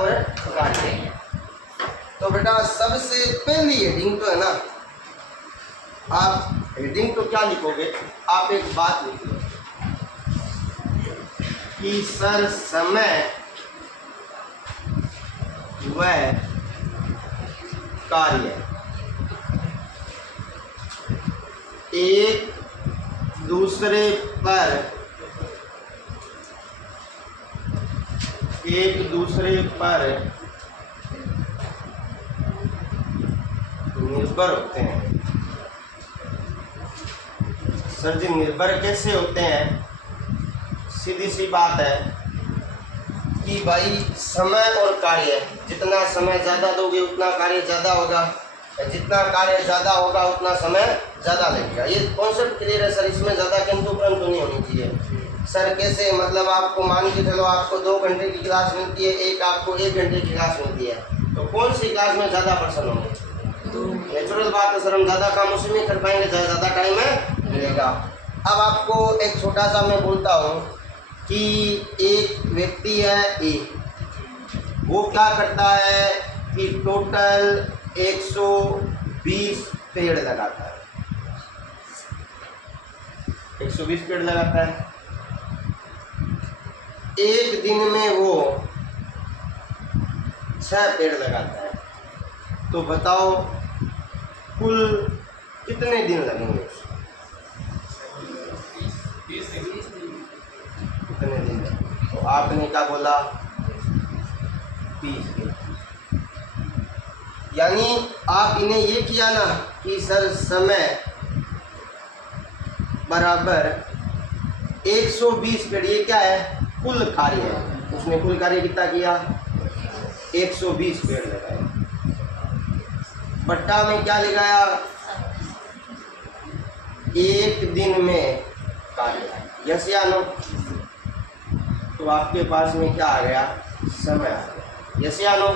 और कार्य। तो बेटा सबसे पहली हेडिंग तो है ना, आप हेडिंग तो क्या लिखोगे, आप एक बात लिखो कि सर समय व कार्य एक दूसरे पर निर्भर होते हैं। सर जी निर्भर कैसे होते हैं? सीधी सी बात है कि भाई समय और कार्य, जितना समय ज़्यादा दोगे उतना कार्य ज़्यादा होगा, जितना कार्य ज़्यादा होगा उतना समय ज़्यादा लगेगा। ये कॉन्सेप्ट क्लियर है सर, इसमें ज़्यादा किंतु परंतु नहीं होनी चाहिए। सर कैसे, मतलब आपको मान के चलो आपको 2 घंटे की क्लास मिलती है, एक आपको 1 घंटे की क्लास मिलती है, तो कौन सी क्लास में ज़्यादा पर्सन होंगे? नेचुरल बात है सर, हम ज़्यादा काम उसी में कर पाएंगे, ज़्यादा टाइम में मिलेगा। अब आपको एक छोटा सा मैं बोलता हूँ कि एक व्यक्ति है ए, वो क्या करता है कि टोटल 120 पेड़ लगाता है, 120 पेड़ लगाता है। एक दिन में वो 6 पेड़ लगाता है, तो बताओ कुल कितने दिन लगेंगे? कितने दिन? तो आपने क्या बोला? 30 दिन। यानी आप इन्हें ये किया ना कि सर समय बराबर 120 पेड़, ये क्या है? कुल कार्य है। उसने कुल कार्य कितना किया? 120 पेड़ लगाए। बट्टा में क्या लगाया? एक दिन में कार्य। यस या नो? तो आपके पास में क्या आ गया? समय आ गया। यस या नो?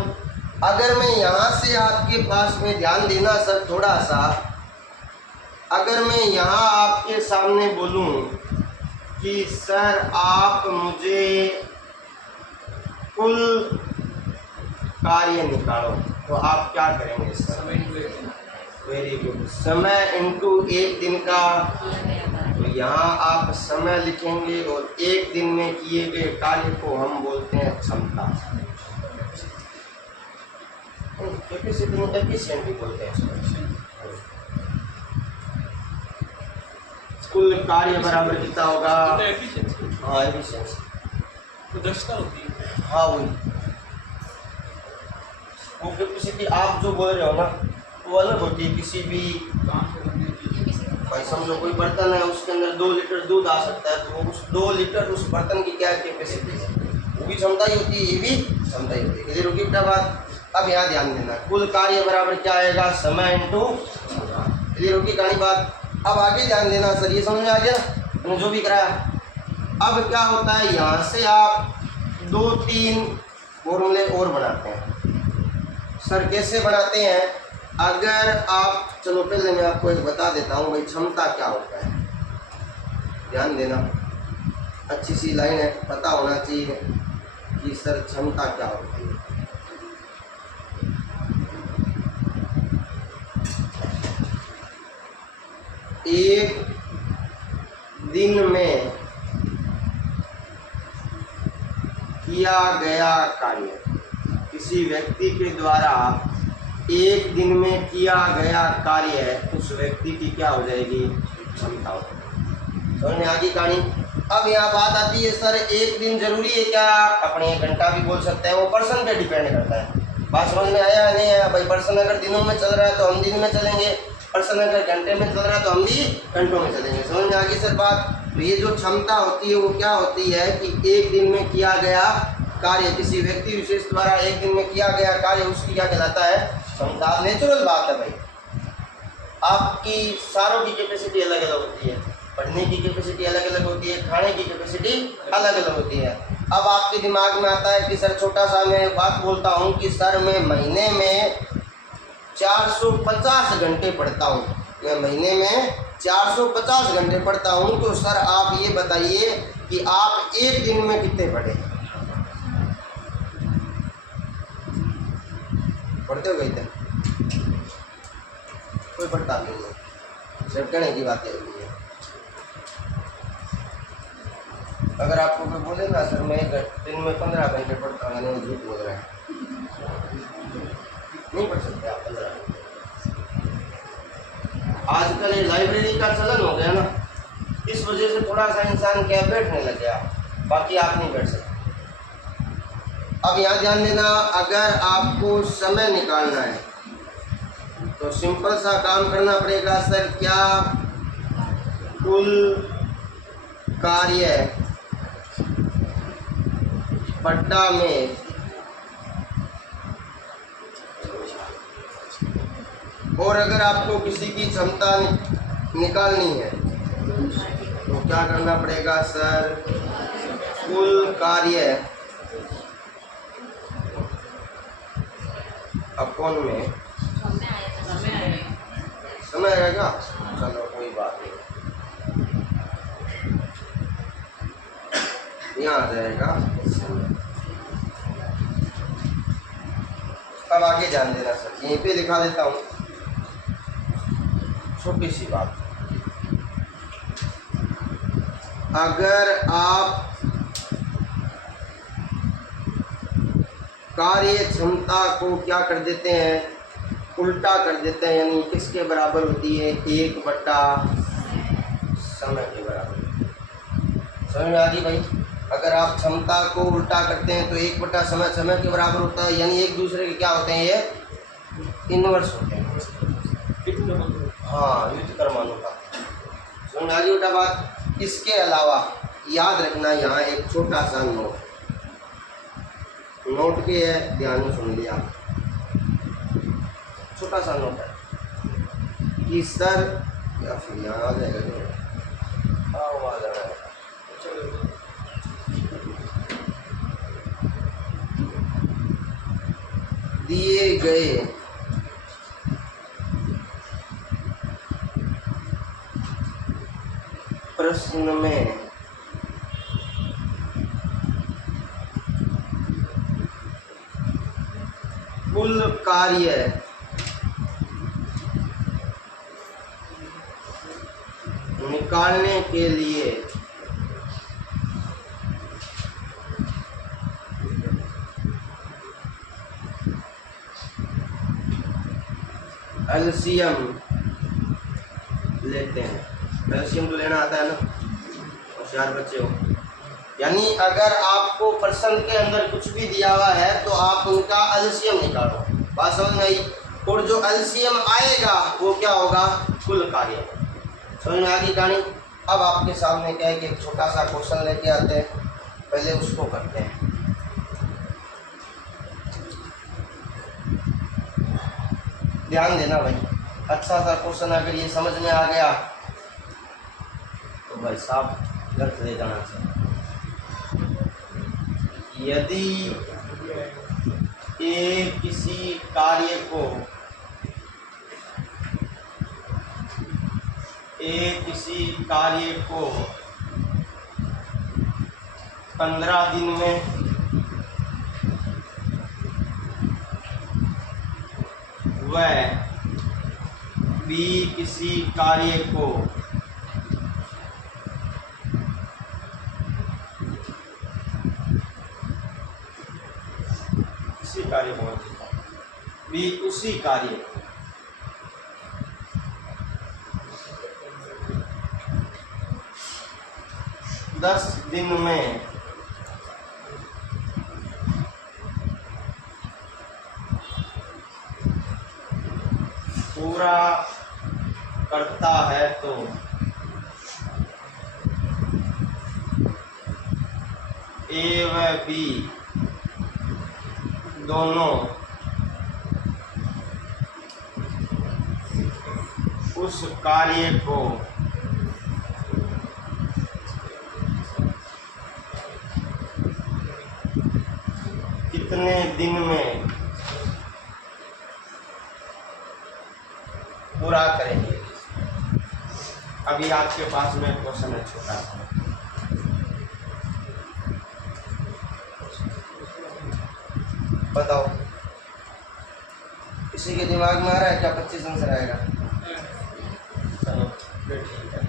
अगर मैं यहाँ से आपके पास में ध्यान देना सर थोड़ा सा, अगर मैं यहाँ आपके सामने बोलूँ कि सर आप मुझे कुल कार्य निकालो, तो आप क्या करेंगे सर? वेरी गुड, समय इंटू एक दिन का। तो यहाँ आप समय लिखेंगे और एक दिन में किए गए कार्य को हम बोलते हैं क्षमता। कैपेसिटी में एफिशिएंट भी बोलते हैं। कुल कार्य बराबर कितना होगा? हाँ एफिशिएंसी, तो दक्षता होती है। हाँ वही वो कैपेसिटी आप जो बोल रहे हो ना वो अलग होती है। किसी भी भाई समझो कोई बर्तन है, उसके अंदर 2 लीटर दूध आ सकता है, तो उस 2 लीटर उस बर्तन की क्या कैपेसिटी है, वो भी क्षमता ही होती है, ये भी क्षमता ही होती है। क्लियर होगी बेटा बात? अब यहाँ ध्यान देना, कुल कार्य बराबर क्या आएगा? समय इंटू। क्लियर होगी कहानी बात? अब आगे ध्यान देना सर, ये समझ में आ गया मैंने जो भी कराया? अब क्या होता है, यहाँ से आप 2-3 फॉर्मूले और बनाते हैं। सर कैसे बनाते हैं? अगर आप, चलो पहले मैं आपको एक बता देता हूँ भाई क्षमता क्या होता है। ध्यान देना, अच्छी सी लाइन है, पता होना चाहिए कि सर क्षमता क्या होती है। एक दिन में किया गया कार्य, किसी व्यक्ति के द्वारा एक दिन में किया गया कार्य है, उस व्यक्ति की क्या हो जाएगी? क्षमता हो जाएगी। समझ में आ गई कहानी? अब यहाँ बात आती है सर एक दिन जरूरी है क्या? अपने 1 घंटा भी बोल सकते हैं, वो पर्सन पे डिपेंड करता है। बात समझ में आया नहीं आया? भाई पर्सन अगर दिनों में चल रहा है तो हम दिन में चलेंगे, पर्सन अगर घंटे में चल रहा है तो हम भी घंटों में चलेंगे। समझ में आ गई सर बात? तो ये जो क्षमता होती है वो क्या होती है कि एक दिन में किया गया कार्य, किसी व्यक्ति विशेष द्वारा एक दिन में किया गया कार्य, उसकी क्या कहलाता है? क्षमता। नेचुरल बात है भाई, आपकी सारों की कैपेसिटी अलग अलग होती है, पढ़ने की कैपेसिटी अलग अलग होती है, खाने की कैपेसिटी अलग अलग होती है। अब आपके दिमाग में आता है कि सर छोटा सा मैं बात बोलता हूँ कि सर मैं महीने में 450 घंटे पढ़ता हूँ, मैं महीने में 450 घंटे पढ़ता हूँ, तो सर आप ये बताइए कि आप एक दिन में कितने पढ़े? पढ़ते हो गए थे? कोई पढ़ता नहीं है, सिर्फ कहने की बातें होती है। अगर आपको कोई बोले ना सर मैं दिन में 15 घंटे पढ़ता हूँ, वो झूठ बोल रहा है। नहीं पढ़ सकते आप 15 घंटे। आजकल ये लाइब्रेरी का चलन हो गया ना, इस वजह से थोड़ा सा इंसान क्या बैठने लग गया, बाकी आप नहीं बैठ सकते। अब यहाँ ध्यान देना, अगर आपको समय निकालना है तो सिंपल सा काम करना पड़ेगा। सर क्या कुल कार्य पट्टा में और अगर आपको किसी की क्षमता निकालनी है तो क्या करना पड़ेगा? सर कुल कार्य अपन में समय आएगा। चलो कोई बात नहीं, यहाँ आ जाएगा। अब आगे ध्यान देना सर, यहीं पे दिखा देता हूँ छोटी सी बात। अगर आप कार्य क्षमता को क्या कर देते हैं? उल्टा कर देते हैं, यानी किसके बराबर होती है? 1/समय के बराबर। समझ में आ गई भाई? अगर आप क्षमता को उल्टा करते हैं तो 1/समय समय के बराबर होता है, यानी एक दूसरे के क्या होते हैं? ये इनवर्स होते हैं। हाँ, व्युत्क्रमानुपात। समझ में आ गई बेटा बात? इसके अलावा याद रखना, यहाँ एक छोटा सा नोट के है, ध्यान में सुन लिया। छोटा सा नोट है कि सर या फिर यहाँ आ जाएगा जो आ जाएगा। दिए गए प्रश्न में कुल कार्य निकालने के लिए एलसीएम लेते हैं। एलसीएम तो लेना आता है ना, होशियार बच्चे हो। यानी अगर आपको प्रश्न के अंदर कुछ भी दिया हुआ है तो आप उनका एलसीएम निकालो। बात समझ में आई? और जो एलसीएम आएगा वो क्या होगा? कुल कार्य। समझ में आ गई कहानी? अब आपके सामने क्या है कि एक छोटा सा क्वेश्चन लेके आते हैं, पहले उसको करते हैं। ध्यान देना भाई, अच्छा सा क्वेश्चन अगर ये समझ में आ गया तो भाई साहब गलत ले जाना चाहिए। यदि किसी कार्य को किसी कार्य को 15 दिन में वह भी किसी कार्य को भी उसी कार्य 10 दिन में पूरा करता है तो ए व बी दोनों उस कार्य को कितने दिन में पूरा करेंगे। अभी आपके पास में क्वेश्चन है छोटा सा, बताओ किसी के दिमाग में आ रहा है क्या 25 आंसर आएगा? चलो फिर ठीक है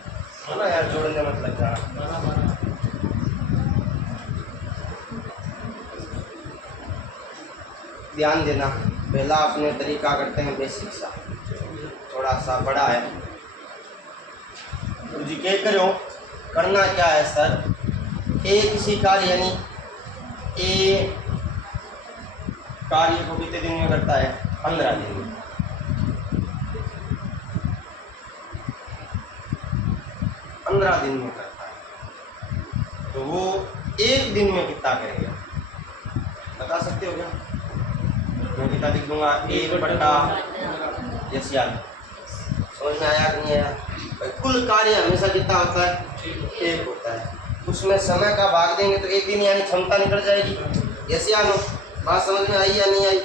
ना यार, जोड़ने मत लग जा। ध्यान देना, पहला अपने तरीका करते हैं बेसिक सा, थोड़ा सा बड़ा है। तो जी क्या करो, करना क्या है सर, ए किसी कार्य यानी ए कार्य को कितने दिन में करता है? 15 दिन में। 15 दिन में करता है, तो वो एक दिन में कितना करेगा बता सकते हो क्या? मैं कितना लिख दूंगा, 1/, यस यार समझ में आया कि नहीं आया? भाई कुल कार्य हमेशा कितना होता है? 1 होता है। उसमें समय का भाग देंगे तो एक दिन यानी क्षमता निकल जाएगी। यस या नो? बात समझ में आई या नहीं आई?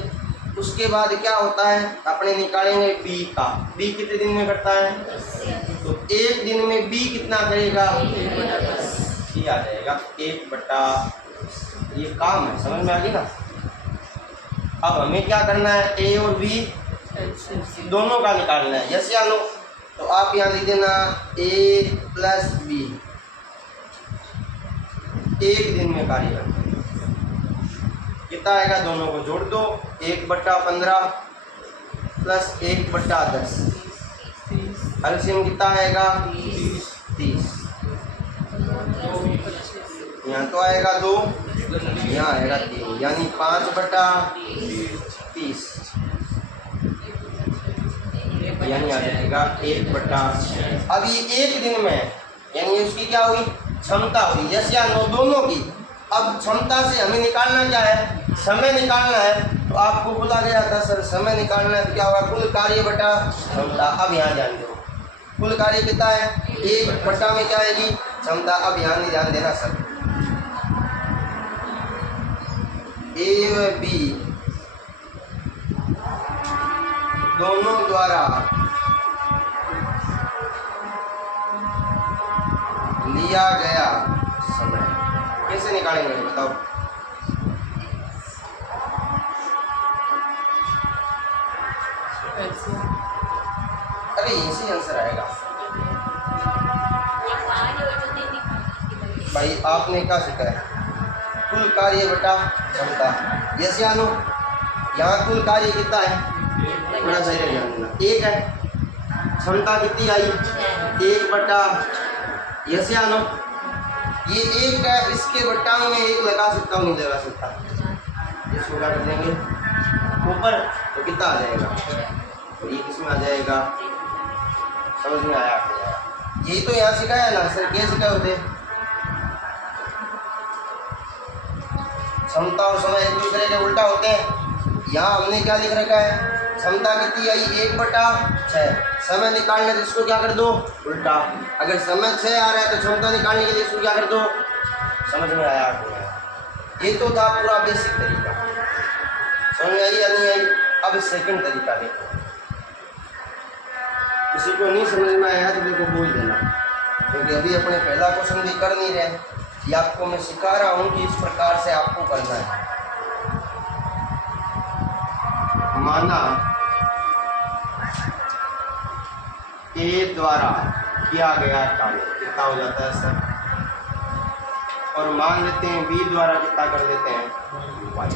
उसके बाद क्या होता है, अपने निकालेंगे बी का। बी कितने दिन में करता है? तो एक दिन में बी कितना करेगा? बी आ जाएगा 1/, ये काम है, समझ में आ गई ना? अब हमें क्या करना है, ए और बी दोनों का निकालना है। यस या नो? तो आप यहाँ लिख देना ए प्लस बी, एक दिन में कार्य करते हैं। कितना आएगा? दोनों को जोड़ दो, 1/15 प्लस 1/10, एलसीएम कितना आएगा? 30। यहाँ तो आएगा 2, यहाँ आएगा 3, यानी 5/30, यानी आ जाएगा 1/। अब ये एक दिन में यानी उसकी क्या हुई? क्षमता हुई। यस या नो? दोनों की। अब क्षमता से हमें निकालना क्या है? समय निकालना है। तो आपको बोला गया था सर समय निकालना है तो क्या होगा? कुल कार्य बटा क्षमता। अब यहाँ ध्यान दो, कुल कार्य कितना है? 1/, में क्या आएगी? क्षमता। अब यहाँ नहीं ध्यान देना सर, ए व बी दोनों द्वारा लिया गया समय कैसे निकालेंगे बताओ? अरे इसी आंसर आएगा भाई, आपने क्या सीखा है? कुल कार्य बटा क्षमता। यस या नो? यहाँ कुल कार्य कितना है? थोड़ा सही ध्यान देना, 1 है। क्षमता कितनी आई? 1/, यस या नो? ये 1 है, इसके बट्टा में 1 लगा सकता हूँ, नहीं लगा सकता? इसको क्या कर देंगे ऊपर, तो कितना आ जाएगा? तो ये किसमें आ जाएगा? समझ में आया? यही तो यहाँ सिखाया ना सर, क्या सिखाए होते? क्षमता और समय एक दूसरे के उल्टा होते हैं। यहाँ हमने क्या लिख रखा है? क्षमता कितनी आई? 1/6। समय निकालने तो इसको क्या कर दो? उल्टा। अगर समय 6 आ रहा है तो क्षमता निकालने के लिए इसको क्या कर दो? समझ में आया आपको? ये तो था पूरा बेसिक तरीका, समझ में आई या नहीं आई? अब सेकंड तरीका देखो, किसी को नहीं समझ में आया तो देखो बोल देना, क्योंकि अभी अपने पहला क्वेश्चन भी कर नहीं रहे। ये आपको मैं सिखा रहा हूँ कि इस प्रकार से आपको करना है। माना ए द्वारा किया गया कार्य कितना हो जाता है सर, और मान लेते हैं बी द्वारा कितना कर देते हैं वाई।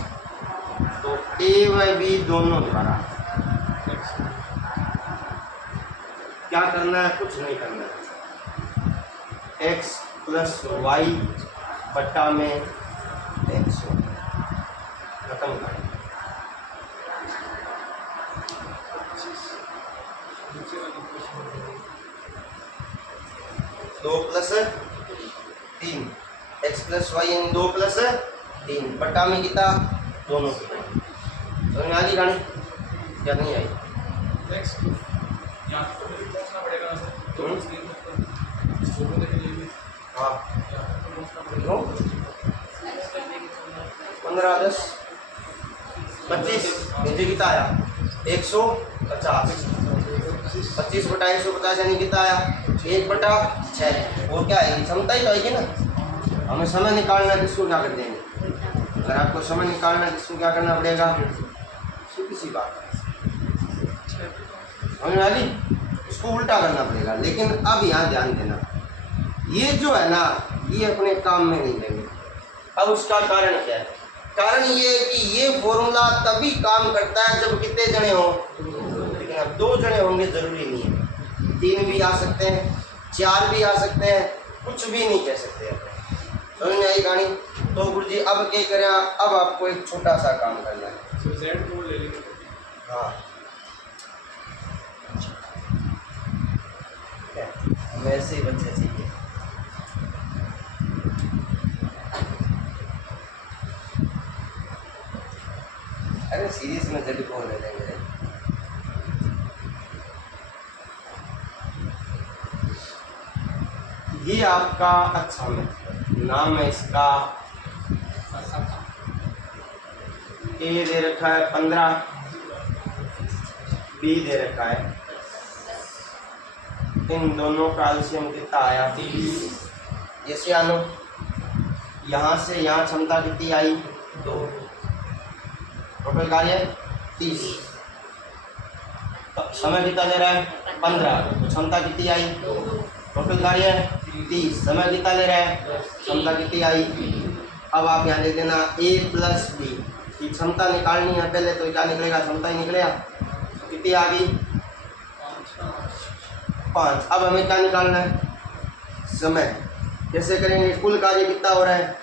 तो ए व बी दोनों द्वारा क्या करना है? कुछ नहीं करना है, x प्लस वाई बट्टा में x खत्म कर। दो प्लस 3, x प्लस वाई यानी 2 + 3 बट्टा में कितना? दोनों की। समझ में आ गई गाड़ी या नहीं आई? हाँ 15, 10, 25 नीचे कितना आया? 150। 25/150 यानी कितना आया? 1/6। और क्या आएगी? क्षमता ही तो आएगी ना। हमें समय निकालना है, किसको क्या कर देंगे? अगर आपको समय निकालना है किसको क्या करना पड़ेगा? सीधी सी बात है। समझ में आ गई? इसको उल्टा करना पड़ेगा। लेकिन अब यहाँ ध्यान देना, ये जो है ना, ये अपने काम में नहीं लेंगे। अब उसका कारण क्या है? कारण ये है कि ये फॉर्मूला तभी काम करता है जब कितने जने हो, लेकिन अब 2 जने होंगे जरूरी नहीं है, 3 भी आ सकते हैं, 4 भी आ सकते हैं, कुछ भी नहीं कह सकते हैं। समझ में आई कहानी? तो गुरु जी अब क्या करें? अब आपको एक छोटा सा काम करना है। तो Z को ले लेंगे। हाँ, हमें ऐसे ही बच्चे चाहिए। अरे सीरीज में जल्दी कौन ले लेंगे? ये आपका अच्छा मित्र, नाम है इसका ए दे रखा है 15, बी दे रखा है। इन दोनों का एलसीएम कितना आया? 30। ये सियानो यहाँ से यहाँ क्षमता कितनी आई? 2। टोटल कार्य 30। समय कितना दे रहा है? 15। तो क्षमता कितनी आई? 2। टोटल कार्य 30। समय कितना ले रहा है? क्षमता कितनी आई? अब आप यहाँ लिख देना A प्लस बी की क्षमता निकालनी है पहले, तो क्या निकलेगा? क्षमता ही निकलेगा। कितनी आ गई? 5। अब हमें क्या निकालना है? समय। कैसे करेंगे? कुल कार्य कितना हो रहा है?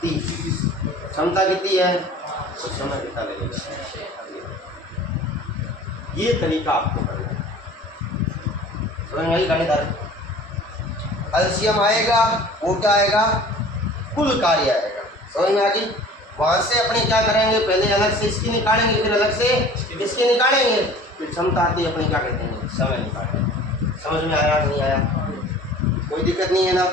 30। क्षमता कितनी है? तो समय कितना लगेगा? ये तरीका आपको करना है। समझ में आई गणित? एलसीएम आएगा, वो क्या आएगा? कुल कार्य आएगा। समझ में आ गई? वहां से अपने क्या करेंगे? पहले अलग से इसकी निकालेंगे, फिर अलग से इसकी निकालेंगे, फिर क्षमता आती है अपनी क्या कहते हैं? समय निकालेंगे। समझ में आया नहीं आया? कोई दिक्कत नहीं है ना?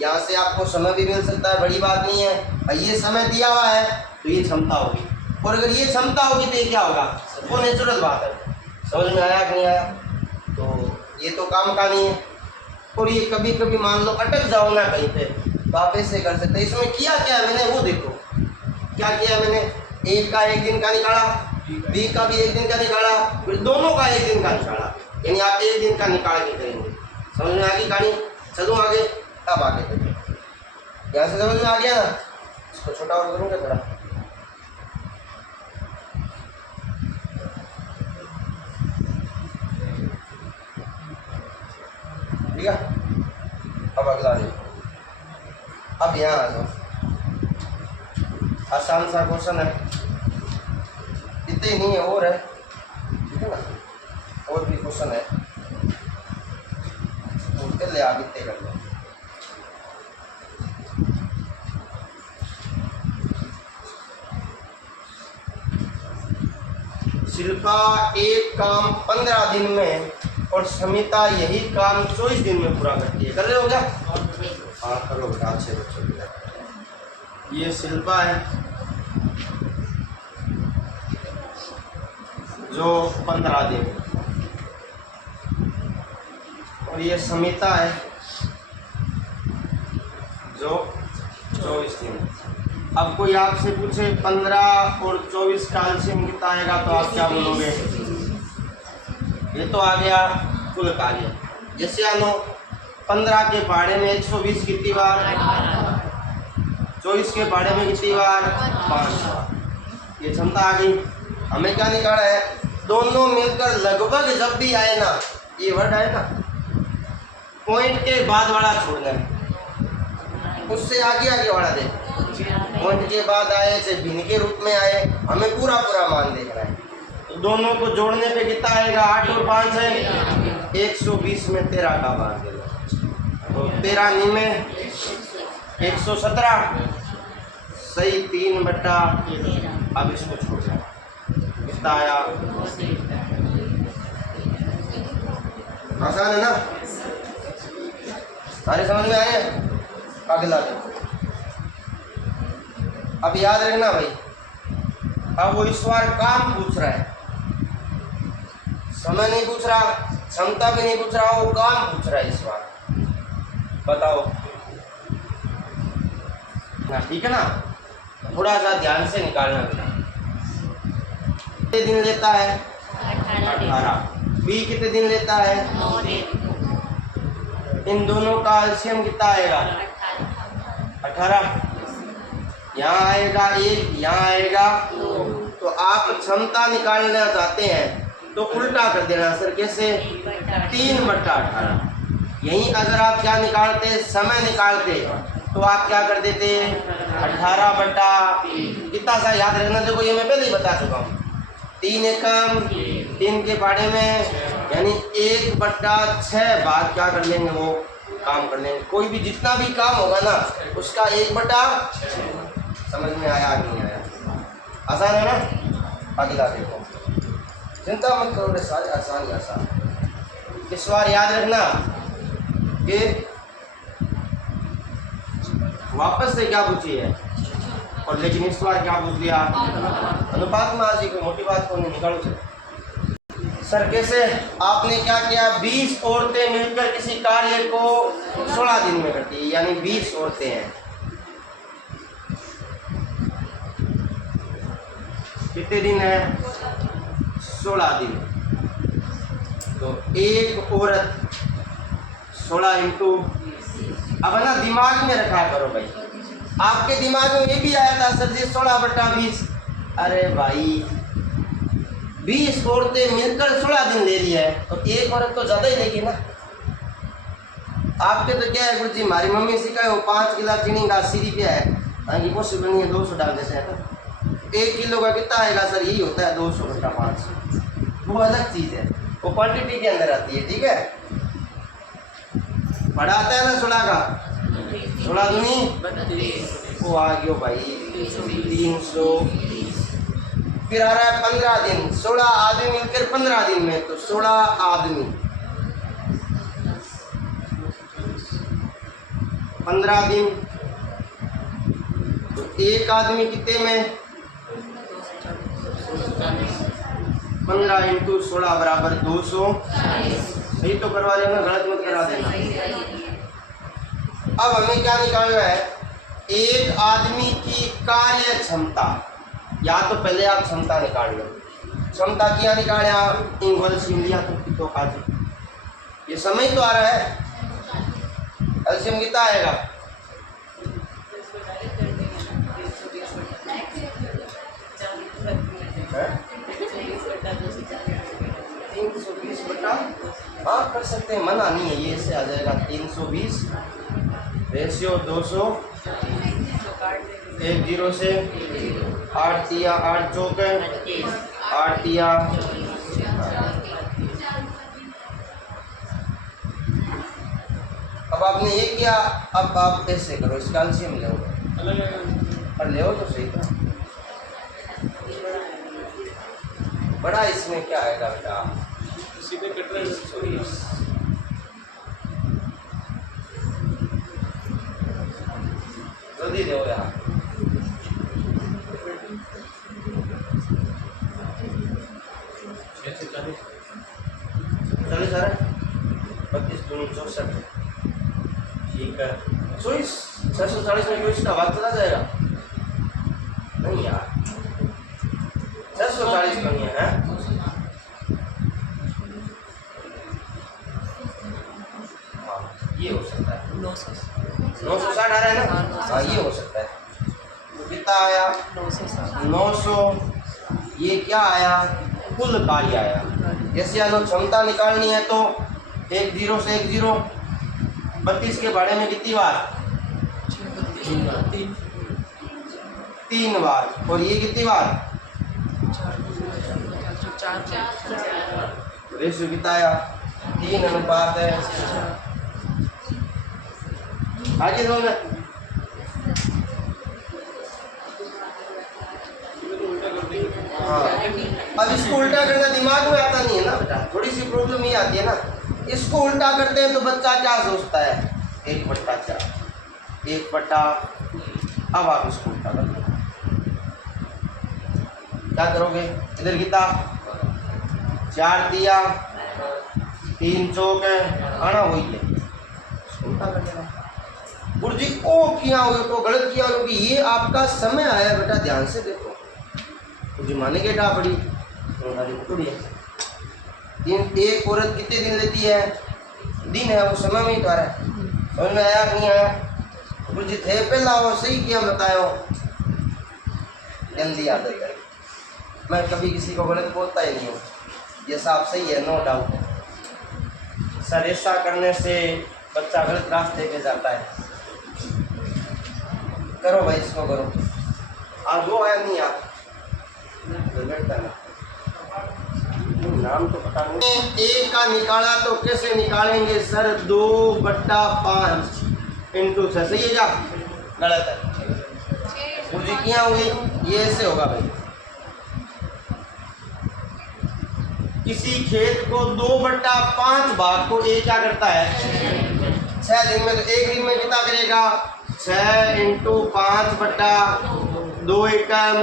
यहाँ से आपको समय भी मिल सकता है, बड़ी बात नहीं है। और ये समय दिया हुआ है तो ये क्षमता होगी, और अगर ये क्षमता होगी तो ये क्या होगा? वो नेचुरल बात है। समझ में आया कि नहीं आया? तो ये तो काम का नहीं है। और ये कभी कभी मान लो अटक जाओ ना कहीं पे, तो आप ऐसे कर सकते। इसमें किया क्या है मैंने, वो देखो क्या किया मैंने। A का 1 दिन का निकाला, B का भी 1 दिन का निकाला, फिर दोनों का 1 दिन का निकाला। यानी आप 1 दिन का निकाल के करेंगे। समझ में आ गई कहानी? चलो आगे। अब आगे करिए। यहाँ से समझ में आ गया ना? इसको छोटा और करूँगा थोड़ा। ठीक है? अब अगला देखो। अब यहाँ आ जाओ। आसान सा क्वेश्चन है, इतने नहीं है, और है, ठीक है ना? और भी क्वेश्चन है, उनके ले आप इतने कर लो। शिल्पा एक काम 15 दिन में और समिता यही काम 24 दिन में पूरा करती है। कर रहे हो क्या? हाँ करो बेटा, अच्छे बच्चों के। ये शिल्पा है जो 15 दिन, और ये समिता है जो 24 दिन। अब कोई आपसे पूछे 15 और 24 का एलसीएम कितना आएगा, तो आप क्या बोलोगे? ये तो आ गया कुल कार्य। जैसे आनो 15 के पहाड़े में 120 कितनी बार? 24 के पहाड़े में कितनी बार? 5 बार। ये क्षमता आ गई। हमें क्या निकाला है? दोनों मिलकर लगभग जब भी आए ना, ये वर्ड आए ना, पॉइंट के बाद वाला छोड़ना है, उससे आगे आगे वाला देखना। पॉइंट के बाद आए चाहे भिन्न के रूप में आए, हमें पूरा पूरा मान देखना है। तो दोनों को जोड़ने पे कितना आएगा? 8 और 5 है 120 में 13 का मान देना। तो 13 नी में 117 सही 3 बटा। अब इसको छोड़ जाए, कितना आया? आसान है ना? सारे समझ में आए? अगला देखो। अब याद रखना भाई, अब वो इस बार काम पूछ रहा है, समय नहीं पूछ रहा, क्षमता भी नहीं पूछ रहा, वो काम पूछ रहा है इस बार। बताओ ना, ठीक है ना? थोड़ा सा ध्यान से निकालना। कितने दिन लेता है? 18। बी कितने दिन लेता है? इन दोनों का एलसीएम कितना आएगा? 18। यहाँ आएगा 1, यहाँ आएगा 2। तो आप क्षमता निकालना चाहते हैं तो उल्टा कर देना सर। कैसे? 3/18। यहीं अगर आप क्या निकालते, समय निकालते, तो आप क्या कर देते? 18 कितना सा याद रखना। देखो ये मैं पहले ही बता चुका हूँ। 3 एकम 3 के बारे में, यानी 1/6 भाग क्या कर लेंगे, वो काम कर लेंगे। कोई भी जितना भी काम होगा ना उसका 1/6। समझ में आया कि नहीं आया? आसान है ना? अगला देखो, चिंता मत करो रे, सारे आसान ही आसान। इस बार याद रखना कि वापस से क्या पूछी है, और लेकिन इस बार क्या पूछ लिया? अनुपात में। आज कोई मोटी बात को नहीं, निकालो सर। कैसे? आपने क्या किया? 20 औरतें मिलकर किसी कार्य को 16 दिन में करती है, यानी 20 औरतें हैं। कितने दिन है? 16 दिन। तो एक औरत 16 इंटू, अब है ना दिमाग में रखा करो भाई। आपके दिमाग में ये भी आया था सर जी 16/20। अरे भाई 20 औरतें मिलकर 16 दिन ले रही है, तो एक औरत तो ज्यादा ही लेगी ना। आपके तो क्या है गुरु जी, हमारी मम्मी सिखाए वो 5 किलो चीनी का सीरी पे है, ताकि पॉसिबल नहीं है 200 डाल देते हैं। तो 1 किलो का कितना आएगा सर? यही होता है 200/5। वो अलग चीज है, वो क्वांटिटी के अंदर आती है। ठीक है, बड़ा आता है ना 16 का, 16 दूनी वो आ गयो भाई 300। फिर आ रहा है 15 दिन। 16 आदमी मिलकर 15 दिन में, तो 16 आदमी 15 दिन। तो एक आदमी कितने में? 15 इंटू 16 बराबर 200। सही तो करवा लेना, गलत मत करा देना। अब हमें क्या निकालना है? एक आदमी की कार्य क्षमता। या तो पहले आप क्षमता निकाल लो। क्षमता क्या निकाला? इंग्वल सीम लिया तो काजी। ये समय तो आ रहा है, एलसीएम कितना आएगा? है 320 हाँ कर सकते हैं, मना नहीं है। ये ऐसे आ जाएगा 320 रेशियो 200 1 0 से 8 तिया 8 चौक 8 तिया। अब आपने ये किया, अब आप ऐसे करो, इसका एलसीएम ले और ले तो सही था। बड़ा इसमें क्या आएगा बेटा? सीधे कट रहे हैं। जल्दी दो यार। चलिए सर 32 दूनी 64। ठीक है, 640 में इसका आवाज चला जाएगा नहीं यार? 640 का नहीं है। हाँ ये हो सकता है, 960 आ रहा है ना? हाँ ये हो सकता है। तो कितना आया? 900। ये क्या आया? कुल कार्य आया। जैसे अगर क्षमता निकालनी है तो 1 0 से 1 0। 32 के बारे में कितनी बार? 3 बार। और ये कितनी बार? 4। रेशियो कितना आया? 3 अनुपात है। आगे दो में हाँ। अब इसको उल्टा करना दिमाग में आता नहीं है ना बेटा, थोड़ी सी प्रॉब्लम ये आती है ना। इसको उल्टा करते हैं तो बच्चा क्या सोचता है? 1/4 1/। अब आप इसको उल्टा कर दो, क्या करोगे? इधर कितना? 4 दिया 3 चौक आना वही है, उल्टा कर देना। गुरु जी ओ किया हो तो गलत किया, क्योंकि ये आपका समय आया बेटा, ध्यान से देखो। गुरु जी माने के डा पड़ी थोड़ी है। एक औरत कितने दिन लेती है? दिन है, वो समय में ही तो आ रहा है। समझ में आया नहीं आया? गुरु जी थे पहला वो सही किया बतायो। गंदी आदत है, मैं कभी किसी को गलत बोलता ही नहीं हूँ, ये साफ सही है, नो डाउट। सर ऐसा करने से बच्चा गलत रास्ते पे जाता है। करो भाई, इसको करो। आप वो आया नहीं आप नाम तो पता नहीं। एक का निकाला तो कैसे निकालेंगे सर? 2/5 इंटू 6 सही है क्या? गलत है। पूरी क्या होगी? ये ऐसे होगा भाई। किसी खेत को 2/5 भाग को एक क्या करता है? 6 दिन में। तो एक दिन में कितना करेगा? 6 इंटू 5/2 एकम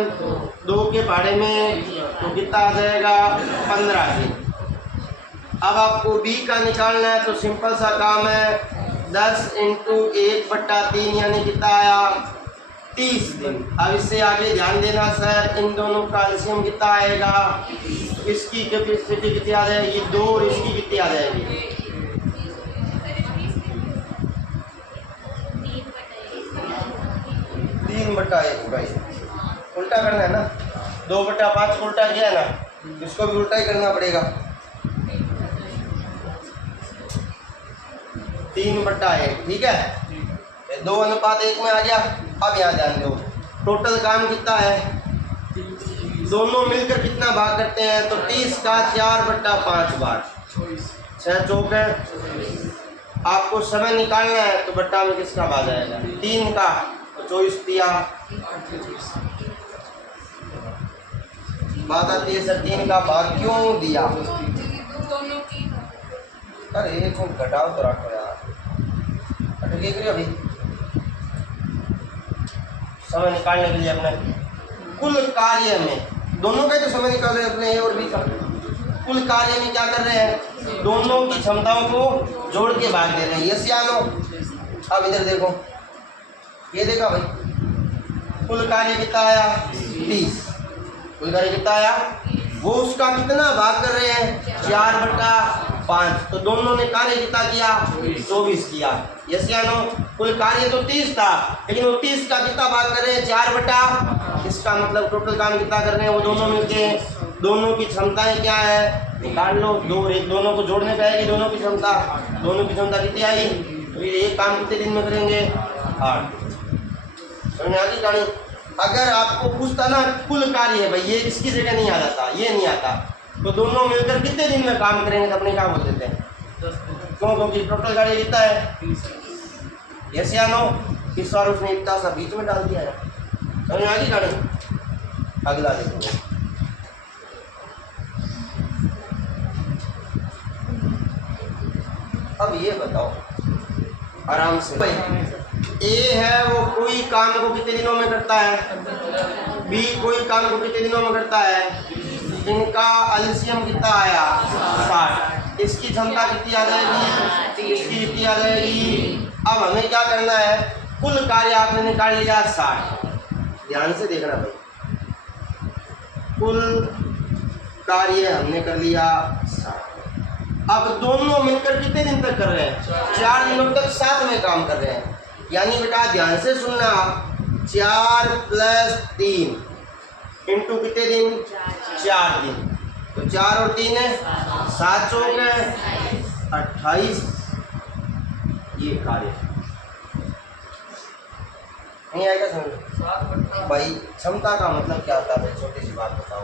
2 के भाड़े में तो कितना आ जाएगा? 15 दिन। अब आपको बी का निकालना है तो सिंपल सा काम है, 10 इंटू 1/3 यानी कितना आया? 30 दिन। अब इससे आगे ध्यान देना सर, इन दोनों का एलसीएम कितना आएगा? इसकी कैपेसिटी कितनी आ जाएगी? 2 और इसकी कितनी आ जाएगी? 3/1 भाई। उल्टा करना है ना, 2/5 को उल्टा किया है ना, इसको भी उल्टा ही करना पड़ेगा। 3/1 ठीक है, 2:1 में आ गया। अब यहाँ ध्यान दो, टोटल काम कितना है? दोनों मिलकर कितना भाग करते हैं? तो 30 का 4/5 भाग, 6 चौक है। आपको समय निकालना है तो बट्टा में किसका भाग आएगा? 3 का, तो 24 दिया। बात आती है सर 3 का भाग क्यों दिया? अरे एक घटाओ तो रखो यार, अटके करिए अभी। समय निकालने के लिए अपने कुल कार्य में, दोनों का तो समय निकाल रहे हैं अपने ए और बी का। कुल कार्य में क्या कर रहे हैं? दोनों की क्षमताओं को जोड़ के भाग दे रहे हैं। यस या नो? अब इधर देखो, ये देखा भाई, कुल कार्य कितना आया? 30। कुल कार्य कितना आया? वो उसका कितना भाग कर रहे हैं? 4/5। तो दोनों ने कार्य कितना किया? 24 किया। यस या नो? कुल कार्य तो 30 था, लेकिन वो 30 का कितना भाग कर रहे हैं? 4/। इसका मतलब टोटल काम कितना कर रहे हैं वो दोनों मिलके? दोनों की क्षमताएं क्या है? निकाल लो। दोनों को जोड़ने पे आएगी दोनों की क्षमता। दोनों की क्षमता कितनी आई? तो ये एक काम कितने दिन में करेंगे? 8। समझ में आ गई कहानी? अगर आपको पूछता ना कुल कार्य है भाई, ये इसकी जगह नहीं आ जाता, ये नहीं आता, तो दोनों मिलकर कितने दिन में काम करेंगे तो अपने क्या बोल देते हैं? क्यों? क्योंकि टोटल कार्य कितना है? यस या नो? इस बार उसने इतना सा बीच में डाल दिया है। समझ में आ गई कहानी? अगला देखो, अब ये बताओ आराम से भाई, ए है वो कोई काम को कितने दिनों में करता है? बी कोई काम को कितने दिनों में करता है? इनका एलसीएम कितना आया? 60। इसकी क्षमता कितनी आ जाएगी? इसकी कितनी आ जाएगी? अब हमें क्या करना है? कुल कार्य आपने निकाल लिया 60। ध्यान से देखना भाई, कुल कार्य हमने कर लिया 60। अब दोनों मिलकर कितने दिन तक कर रहे हैं? 4 दिनों तक साथ में काम कर रहे हैं। यानी बेटा ध्यान से सुनना, 4 + 3 इंटू कितने दिन? 4 दिन। तो 4 और 3 है 7 चौक है 28। ये कार्य नहीं आएगा समझ भाई? क्षमता का मतलब क्या होता है? छोटी सी बात बताओ।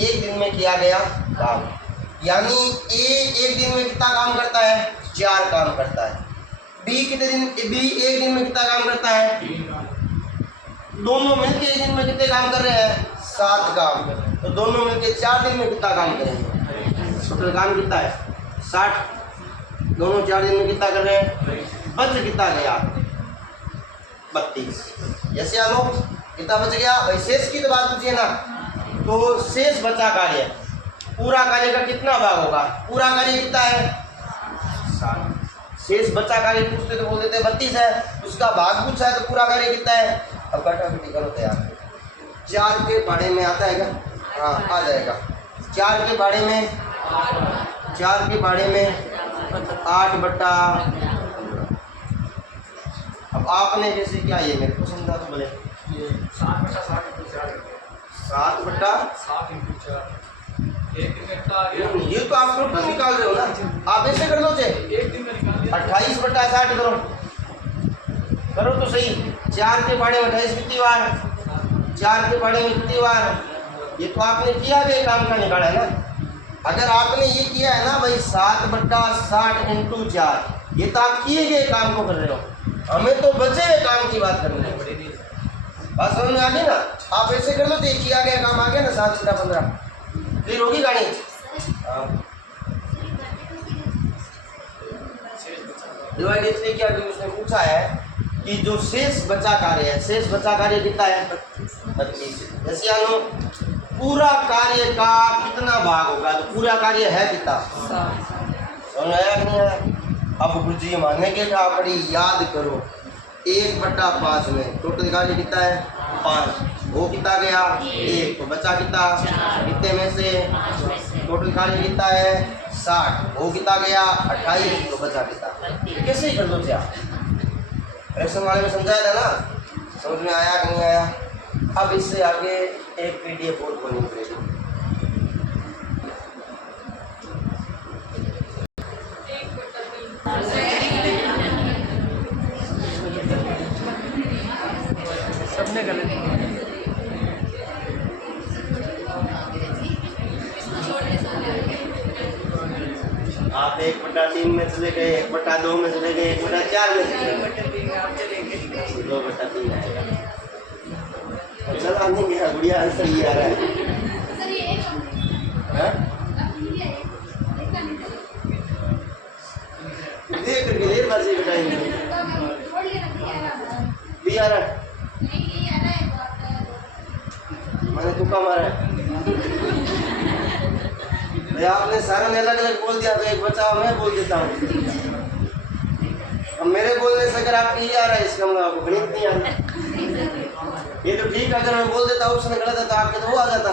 एक दिन में किया गया काम, यानी ए एक दिन में कितना काम करता है? 4 काम करता है। बी कितने दिन? बी एक दिन में कितना काम करता है? दोनों मिलकर एक दिन में कितने काम कर रहे हैं? 7 काम। तो दोनों मिलकर 4 दिन में कितना काम करेंगे? टोटल काम कितना है? 60। दोनों 4 दिन में कितना कर रहे हैं? बच कितना गया? 32। जैसे आ लो, कितना बच गया भाई? शेष की तो बात पूछिए ना, तो शेष बचा कार्य, पूरा कार्य का कितना भाग होगा? पूरा कार्य कितना है? 60। शेष बचा कार्य पूछते तो बोल देते 32 है, उसका भाग पूछा है तो पूरा कार्य कितना है? अब कटाकटी करो तैयार। 4 के भाड़े में आता है क्या? हाँ आ जाएगा। 4 के भाड़े में 4 के भाड़े में 8/15। अब आपने जैसे क्या, ये मेरे को समझा तो बोले 7/7 एक दिन का आ गया। ये तो आप टोटल निकाल रहे हो ना, आप ऐसे कर लो चाहे एक दिन का निकाल दिया। 28/60 करो तो सही। 4 के भाड़े में 28 कितनी बार, 4 के भाड़े में कितनी बार, ये तो आपने किया गए काम का निकाला है ना। अगर आपने ये किया है ना भाई 7/60 × 4, ये तो आप किए गए काम को कर रहे हो, हमें तो बचे हुए काम की बात करनी है। बात समझ में आ गई ना, आप ऐसे कर लो तो ये किया गया काम आ गया ना 7/15, फिर होगी गाड़ी। डिवाइड इसलिए किया क्योंकि उसने पूछा है कि जो शेष बचा कार्य है, शेष बचा कार्य कितना है 25। जैसे यानो पूरा कार्य का कितना भाग होगा, तो पूरा कार्य है कितना, समझ आया कि नहीं आया। अब गुरुजी मानने के था बड़ी याद करो, 1/5 में टोटल कार्य कितना है 5, वो कितना गया 1, तो बचा कितना, कितने में से टोटल कार्य कितना है 60, वो कितना गया 28, तो बचा कितना। कैसे ही कर दो क्या, फ्रैक्शन वाले में समझाया था ना, समझ में आया कि नहीं आया। अब इससे आगे एक PDF और खोलनी पड़ेगी। सबने गलत आप 1/3 में चले गए, 1/2 में चले गए, 1/4 में चले गए, 2/3 आएगा। चल आने मेरा गुड़िया आंसर ये आ रहा है। देख करके देर बाद से बताएंगे भी आ रहा है, मैंने तुक्का मारा है भाई। आपने सारा ने अलग अलग बोल दिया, तो एक बचाओ मैं बोल देता हूँ। अब मेरे बोलने से अगर आपको ये आ रहा है, इसका मतलब आपको गणित नहीं आ रहा। ये तो ठीक है, अगर मैं बोल देता ऑप्शन गलत है तो आपके तो वो आ जाता।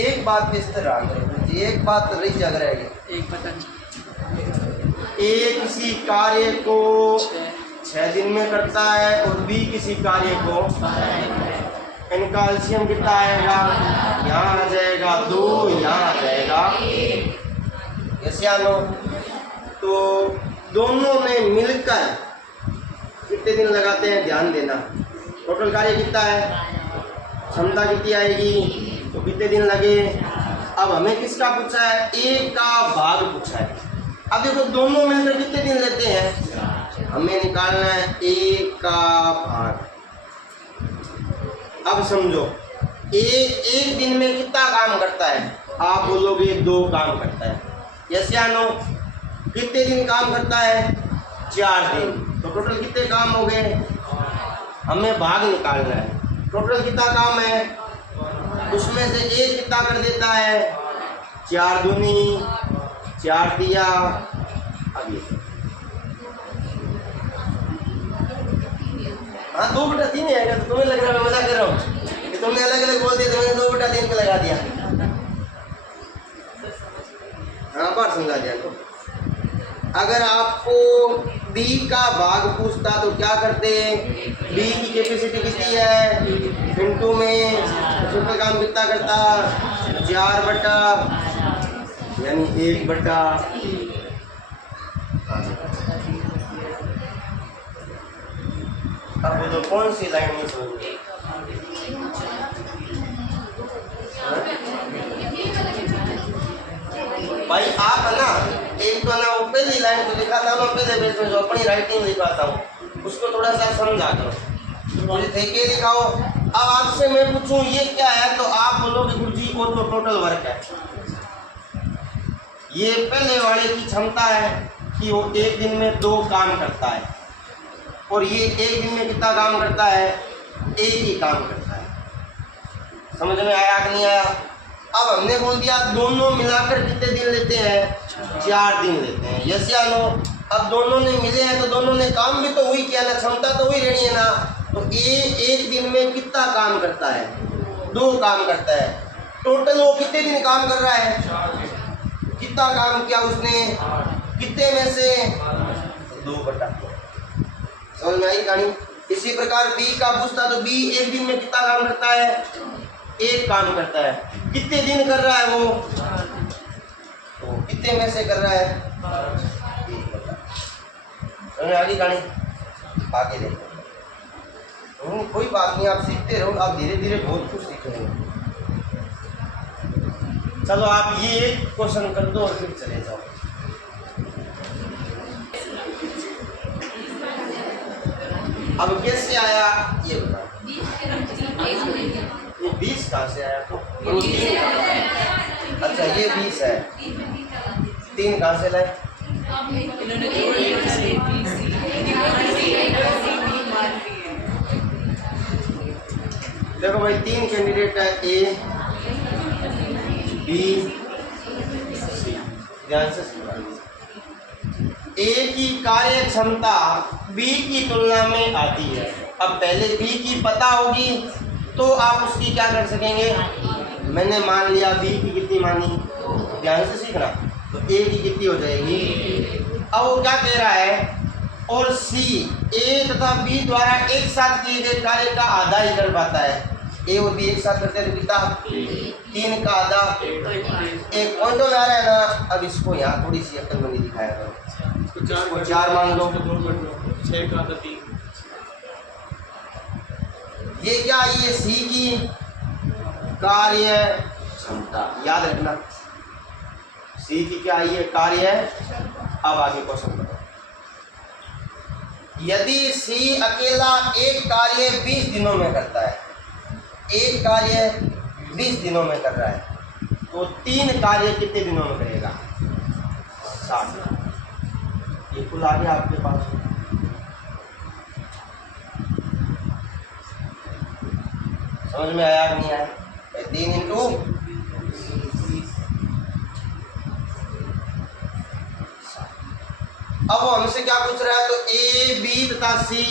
एक बात पे इस तरह करो, एक बात तो रही जग रहेगी, ए किसी कार्य को 6 दिन में करता है और बी किसी कार्य को, इनका एलसीएम कितना आएगा, यहाँ आ जाएगा 2, यहाँ आ जाएगा 1। ऐसे आनो तो दोनों ने मिलकर कितने दिन लगाते हैं, ध्यान देना। टोटल कार्य कितना है, क्षमता कितनी आएगी, तो कितने दिन लगे। अब हमें किसका पूछा है, ए का भाग पूछा है। अब देखो दोनों मिलकर कितने दिन लेते हैं, हमें निकालना है ए का भाग। अब समझो ए एक दिन में कितना काम करता है, आप बोलोगे 2 काम करता है। यस या नो, कितने दिन काम करता है 4 दिन, तो टोटल कितने काम हो गए, हमें भाग निकालना है। टोटल कितना काम है, उसमें से एक कितना कर देता है, 4 दूनी 4 दिया। अब ये हाँ 2/3 है, तो तुम्हें लग रहा है मैं मजाक कर रहा हूँ कि तुमने अलग अलग बोल दिया, तो मैंने 2/3 पे लगा दिया। हाँ बार समझा दिया। तो अगर आपको बी का भाग पूछता तो क्या करते हैं, बी की कैपेसिटी कितनी है, इनटू में सुपर काम कितना करता, 4/, यानी 1/। अब बोलो कौन सी लाइन में समझ, भाई आप है ना, एक तो ना वो पहली लाइन तो लिखा था, मैं पहले पेज में जो अपनी राइटिंग लिखवाता हूँ उसको थोड़ा सा समझा करो, मुझे देखे दिखाओ। अब आपसे मैं पूछूं ये क्या है, तो आप बोलोगे गुरुजी वो तो टोटल वर्क है। ये पहले वाले की क्षमता है कि वो एक दिन में 2 काम करता है, और ये एक दिन में कितना काम करता है, एक ही काम करता है। समझ में आया कि नहीं आया। अब हमने बोल दिया दोनों मिलाकर कितने दिन लेते हैं, 4 दिन लेते हैं। यस या नो। अब दोनों ने मिले हैं तो दोनों ने काम भी तो वही किया ना, क्षमता तो वही रहनी है ना। तो ए एक दिन में कितना काम करता है, 2 काम करता है। टोटल वो कितने दिन काम कर रहा है? 4 दिन। कितना काम किया उसने? 8। कितने में से? 12। 2/2। समझ में आई कहानी? इसी प्रकार बी का पूछता तो बी एक दिन में कितना काम करता है? एक काम करता है। कितने दिन कर रहा है वो? तो कितने में से कर रहा है? 1/2। समझ में आ गई कहानी? आगे देखो। कोई बात नहीं, आप सीखते रहो, आप धीरे धीरे बहुत कुछ सीखेंगे। चलो आप ये एक क्वेश्चन कर दो और फिर चले जाओ। अब कैसे आया ये बताओ। ये 20 कहाँ से आया? तो 3 अच्छा ये 20 है, 3 कहाँ से लाए? देखो भाई 3 कैंडिडेट है, ए बी सी। ध्यान से सुनो। ए की कार्य क्षमता बी की तुलना में आती है। अब पहले बी की पता होगी तो आप उसकी क्या कर सकेंगे? मैंने मान लिया बी की कितनी मानी, ध्यान से सीखना। तो ए की कितनी हो जाएगी? अब वो क्या कह रहा है? और सी ए तथा बी द्वारा एक साथ किए गए कार्य का आधा ही कर पाता है। ए और बी एक साथ करते हैं तो कितना? 3 का आधा 1 पॉइंट हो जा रहा है ना। अब इसको यहाँ थोड़ी सी अक्लमंदी दिखाया करो। इसको 4 मान लो, 6 का आधा 3। ये क्या? ये सी की कार्य क्षमता, याद रखना। सी की क्या? ये कार्य। अब आगे क्वेश्चन बताओ। यदि सी अकेला एक कार्य 20 दिनों में करता है, एक कार्य 20 दिनों में कर रहा है, तो 3 कार्य कितने दिनों में करेगा? 60। ये कुल आ गया आपके पास। समझ में आया कि नहीं आया? 3 इंटू 20। अब वो हमसे क्या पूछ रहा है? तो ए बी तथा सी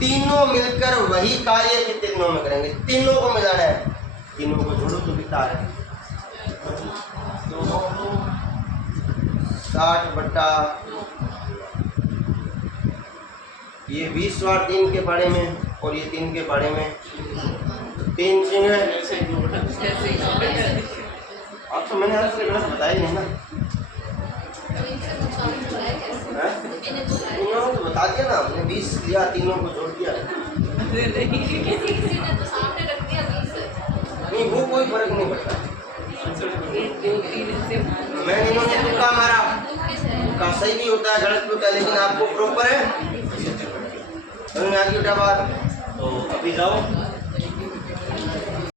तीनों मिलकर वही कार्य कितने दिनों में करेंगे? तीनों को मिलाना है, तीनों को जोड़ो तो कितना है? 60/, ये 20 और 3 के बारे में और ये 3 के बारे में 3 चीजें। अब तो मैंने आपसे गलत बताया नहीं ना, तीनों को बता दिया ना हमने। 20 लिया, तीनों को जोड़ दिया। नहीं वो कोई फर्क नहीं पड़ता। मैं इन्होंने तुक्का मारा, तुक्का सही भी होता है, गलत भी होता है, लेकिन आपको प्रॉपर है। समझ में आ गई बेटा बात? तो अभी जाओ।